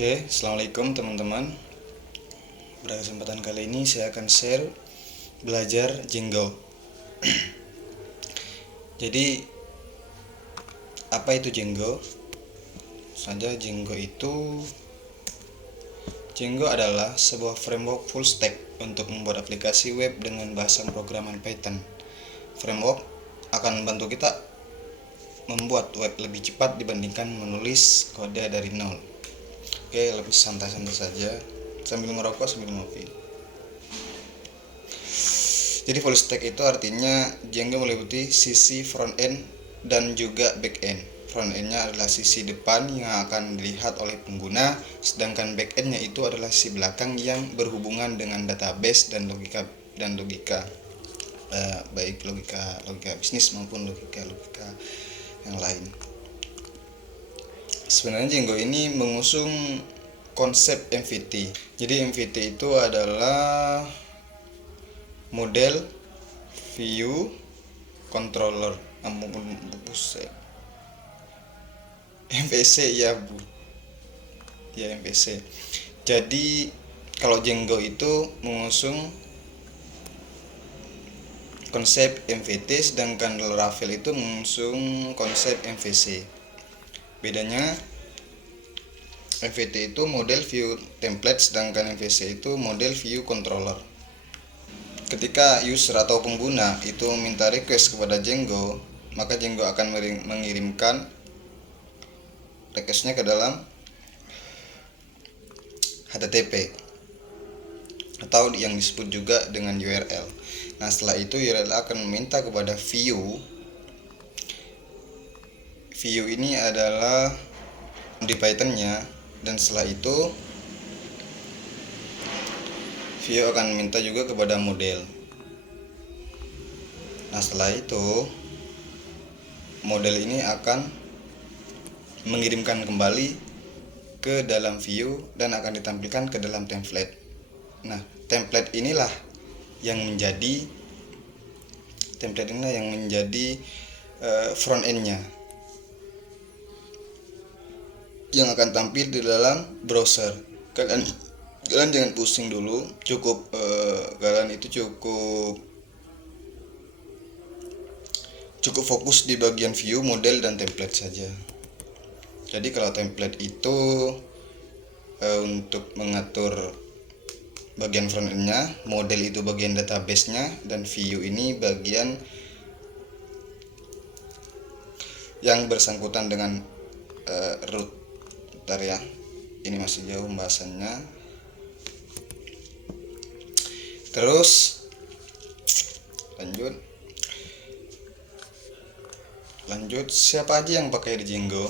Oke, assalamualaikum teman-teman. Pada kesempatan kali ini saya akan share belajar Django. Jadi, apa itu Django? Django adalah sebuah framework full stack untuk membuat aplikasi web dengan bahasa pemrograman Python. Framework akan membantu kita membuat web lebih cepat dibandingkan menulis kode dari nol. Oke, lebih santai-santai saja sambil ngerokok sambil ngopi. Jadi full stack itu artinya Django meliputi sisi front end dan juga back end. Front endnya adalah sisi depan yang akan dilihat oleh pengguna, sedangkan back endnya itu adalah sisi belakang yang berhubungan dengan database dan logika baik logika bisnis maupun logika yang lain. Sebenarnya Django ini mengusung konsep MVT. Jadi MVT itu adalah model view controller. MVC ya bu. Ya MVC. Jadi kalau Django itu mengusung konsep MVT, sedangkan Laravel itu mengusung konsep MVC. Bedanya, MVT itu model view template, sedangkan MVC itu model view controller. Ketika user atau pengguna itu minta request kepada Django, maka Django akan mengirimkan requestnya ke dalam HTTP atau yang disebut juga dengan URL. Nah, setelah itu URL akan meminta kepada view. View ini adalah di Python-nya, dan setelah itu view akan minta juga kepada model. Nah, setelah itu model ini akan mengirimkan kembali ke dalam view dan akan ditampilkan ke dalam template. Nah, template inilah yang menjadi front end-nya yang akan tampil di dalam browser. Kalian jangan pusing dulu, kalian itu cukup fokus di bagian view, model dan template saja. Jadi kalau template itu untuk mengatur bagian front end-nya, model itu bagian database-nya, dan view ini bagian yang bersangkutan dengan root. Bentar ya, ini masih jauh pembahasannya. Terus lanjut siapa aja yang pakai di Django?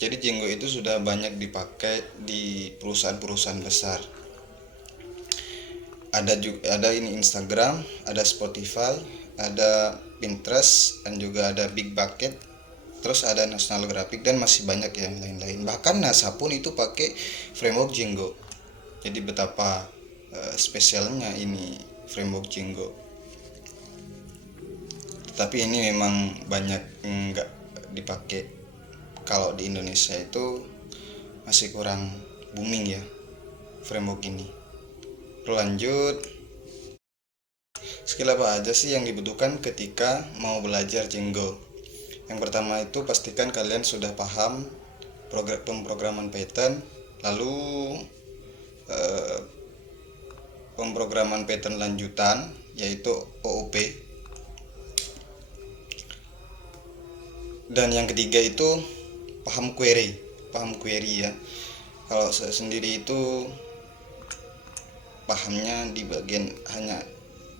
Jadi Django itu sudah banyak dipakai di perusahaan-perusahaan besar. Ada ini Instagram, ada Spotify, ada Pinterest, dan juga ada Bitbucket. Terus ada National Graphic dan masih banyak yang lain-lain. Bahkan NASA pun itu pakai framework Django. Jadi betapa spesialnya ini framework Django. Tapi ini memang banyak nggak dipakai. Kalau di Indonesia itu masih kurang booming ya framework ini. Lanjut, skill apa aja sih yang dibutuhkan ketika mau belajar Django? Yang pertama itu pastikan kalian sudah paham pemrograman Python, lalu pemrograman Python lanjutan yaitu OOP. Dan yang ketiga itu paham query ya. Kalau saya sendiri itu pahamnya di bagian hanya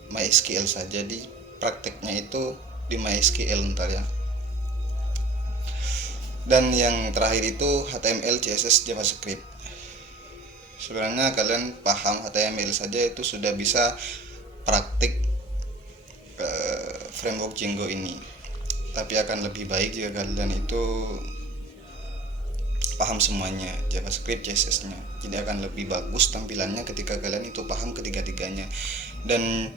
MySQL saja, di prakteknya itu di MySQL ntar ya. Dan yang terakhir itu HTML, CSS, JavaScript. Sebenarnya kalian paham HTML saja itu sudah bisa praktik framework Django ini. Tapi akan lebih baik jika kalian itu paham semuanya, JavaScript, CSS-nya. Jadi akan lebih bagus tampilannya ketika kalian itu paham ketiga-tiganya. Dan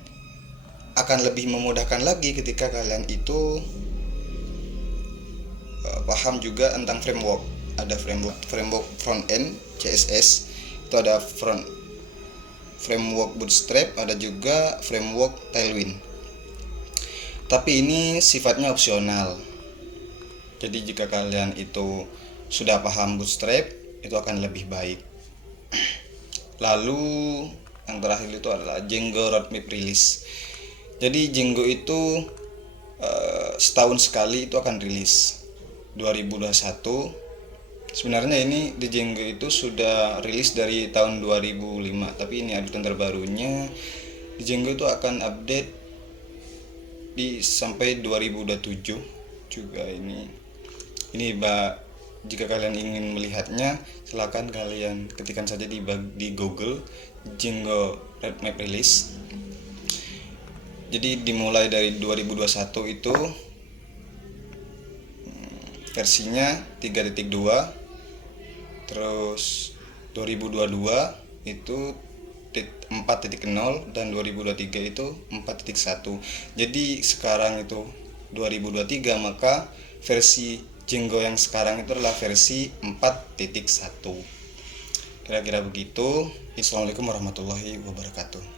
akan lebih memudahkan lagi ketika kalian itu paham juga tentang framework. ada framework front end CSS, itu ada framework Bootstrap, ada juga framework Tailwind. Tapi ini sifatnya opsional. Jadi jika kalian itu sudah paham Bootstrap, itu akan lebih baik. Lalu yang terakhir itu adalah Django Roadmap Release. Jadi Django itu setahun sekali itu akan rilis. 2021. Sebenarnya ini di Django itu sudah rilis dari tahun 2005, tapi ini update terbarunya di Django itu akan update sampai 2027 juga ini. Jika kalian ingin melihatnya, silakan kalian ketikkan saja di Google Django Roadmap Release. Jadi dimulai dari 2021 itu versinya 3.2, terus 2022 itu 4.0 dan 2023 itu 4.1. Jadi sekarang itu 2023, maka versi Django yang sekarang itu adalah versi 4.1. Kira-kira begitu. Assalamualaikum warahmatullahi wabarakatuh.